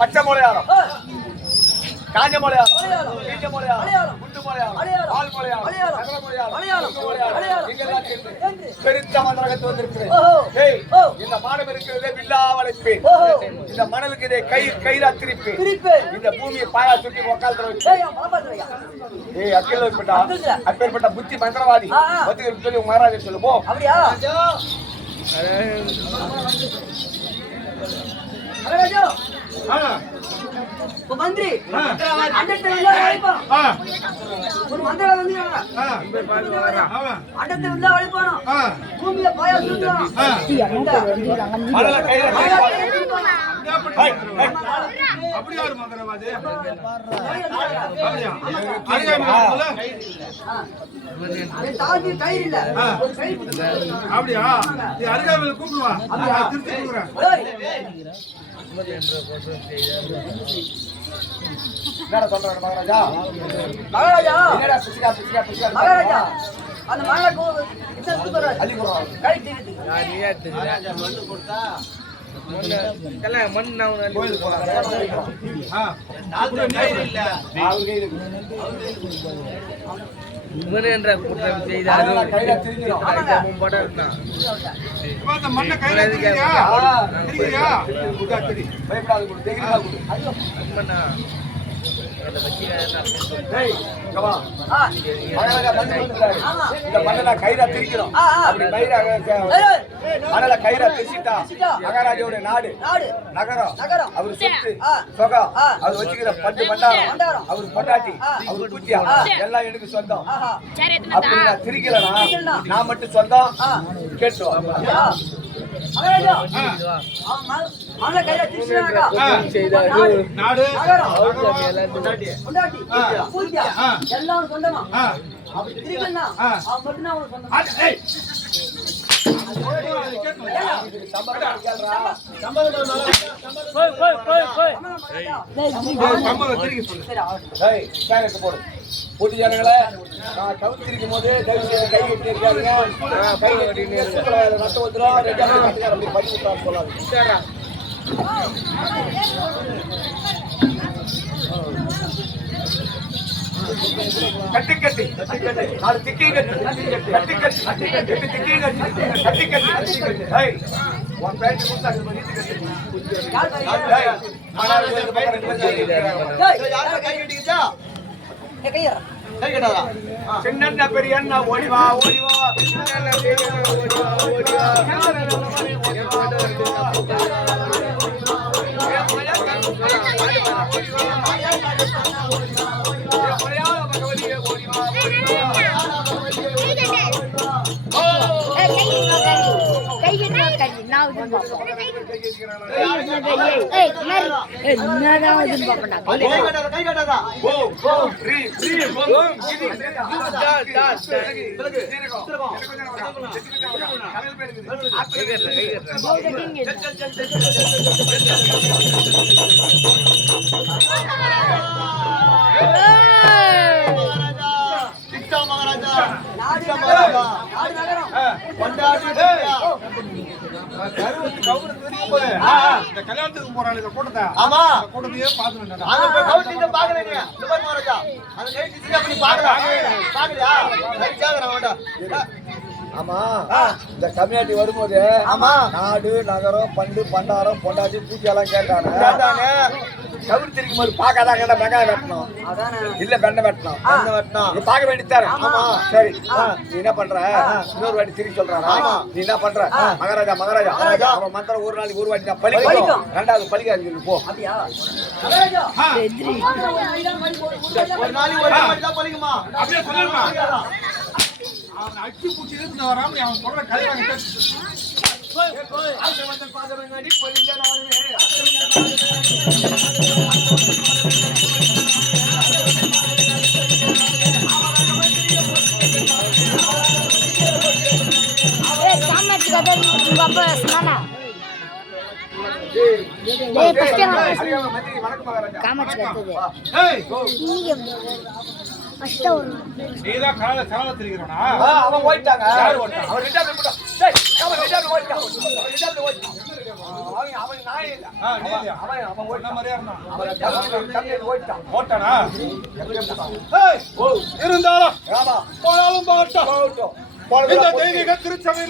பச்சை மலையாளம், காஞ்ச மலையாளம், நீண்ட மலையாளம், குண்டு மலையாளம், ஆள் மலையாளம், நகர மலையாளம், பெருத்த மந்திரகத்து வந்திருக்கிறேன். இந்த மாடம் இருக்கிறதே வில்லா வளைப்பேன், இந்த மணலுக்கு இதை கயிறா திரிப்பேன், இந்த பூமியை பாயா சுற்றி உக்கால் அப்பேற்பட்ட புத்தி மந்திரவாதி சொல்லி மகாராஜா சொல்லுவோம். மந்திரி அண்டத்தை ஒரு மந்திர அண்டத்தை வந்து அழைப்பானோ பூமியில பாயா அப்படி யாரு மந்திரவாதி? தாதி கயிறு இல்ல ஒரு கயிறு அப்படியா? நீ அருகாமையில கூப்பிடுவா, திருத்தி கொடுக்குறேன். என்னடா சொல்றாரு மகாராஜா? மகாராஜா என்னடா பிசிகா மகாராஜா அந்த மகளை அள்ளி கொடுறான். கை தீர்த்து கோயிலுக்கு போறாங்க. அவரு கையில இல்ல. அவர் கையில இருக்கு. அதெல்லாம் கையில திரிக்கிறோம். அந்த மண்ணை கையில திரிக்கிறியா? திரிக்கிறியா? குடா திரி. பயப்படாத குடு, தைரியமா குடு. டேய், இங்க வா. மணல வந்து வந்துறாரு. இந்த மணல கையில திரிக்கிறோம். அப்படி மணல கையில திரிச்சிட்டா மகாராஜாவுடைய நாடு நகரம் அவர் சொத்து சொகம் அவர் வச்சுக்கிற பட்டு பண்டாரம் அவர் பொண்டாட்டி அவர் குட்டியா எல்லாம் எனக்கு சொந்தம். அப்படி நான் திரிக்கலனா நான் மட்டும் சொந்தம் கேட்டுருவோம். மகாராஜா மகளை கையில தீர்ச்சினாக்கா நாடு பொண்டாட்டி பூஜ்யா எல்லாம் சொந்தமா அப்படி திரிக்கலனா அவன் மட்டும் தான் அவனுக்கு சொந்தம். போட்டி ஜனங்களே நான் கவுத்திருக்கும் போது தயவு செய்து கை கட்டி இருக்காருங்க. கை கட்டி நட்ட வந்துடும். ரெண்டாவது கட்டுக்கார அப்படி பண்ணி விட்டான்னு சொல்லாது. கட்டி கட்டி நாலு திக்கி கட்டி கட்டி கட்டி எட்டு திக்கி கட்டி கட்டி கட்டி ஹை ஒன் பேண்ட் கொடுத்தாங்க நீதி கட்டி ஹை மனால கை கட்டிக்கிட்டா கை கட்டாதா சின்ன பெரிய அண்ணா ஓடி வா சின்ன பெரிய ஓடி கல்யாணத்துக்கு போறாங்க கூட்டத்தை ஆமா கூட்டத்தையே பாத்துட்டு ஆமா இந்த கம்யூனிட்டி வரும்போது ஆமா நாடு நகரம் பண்டு பண்டாரம் பொண்டாட்டி பூச்சி எல்லாம் கேட்டானே கவுத்திரிக்கும் போது பாக்காதான் கேட்டா வெங்காயம் வெட்டணும் இல்ல வெண்ணெய் வெட்டணும் நீ பார்க்க வேண்டியதாரு ஆமா சரி நீ என்ன பண்ற இன்னொரு வாட்டி திரும்பி சொல்றாரா நீ என்ன பண்ற மகாராஜா அவன் மந்திரம் ஒரு நாளைக்கு ஒரு வாட்டி தான் பலிக்கும் ரெண்டாவது பலிக்காது சொல்லு போ ஒரு நாளைக்கு ஒரு வாட்டி தான் பலிக்குமா அப்படியே சொல்லுமா அவன் அடிச்சு பூச்சி இருந்து வராம அவன் சொல்ற கல்யாணம் நீதான் கால தெரிகிறவனா அவன் ஓடிட்டாங்க அவன் ரெண்டாவது போட்டான் டேய் அவன் ரெண்டாவது ஓடிட்டான் அவன் நாய் இல்ல அவன் ஓடின மாதிரியா இருந்தான் அவன் கம்மியா ஓடிட்டான் ஓட்டானா ஏய் இருந்தாலும் ஆமா போனாலும் போட்டோம் இந்த தெய்வீக திருச்சபையில